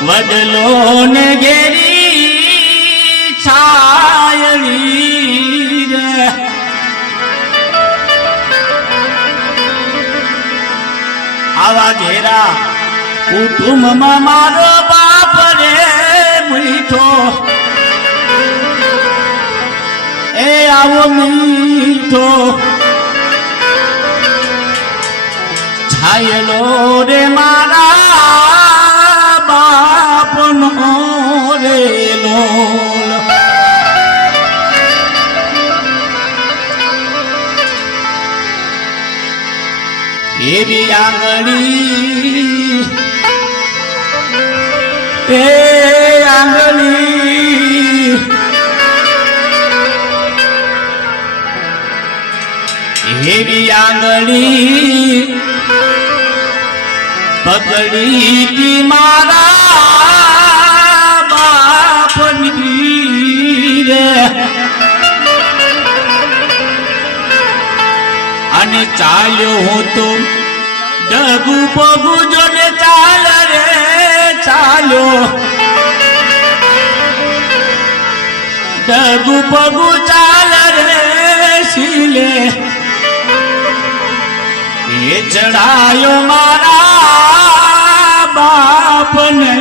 વડલો ને ઘેરી છાયડી રે આવા ઘેરા કુટુંબમાં મારો બાપ રે મીઠો એ આવો મીઠો છાયલો રે મારા બાપનો રે લોલ એવી આંગળી એ આંગળી એવી આંગળી પકડી તી મારા બાપની રે અને ચાલ્યો હું તો ડગુ પગુ જોને ચાલ રે ચાલ્યો ડગુ પગુ ચાલ રે શીલે એ ચડાયો મારા બાપને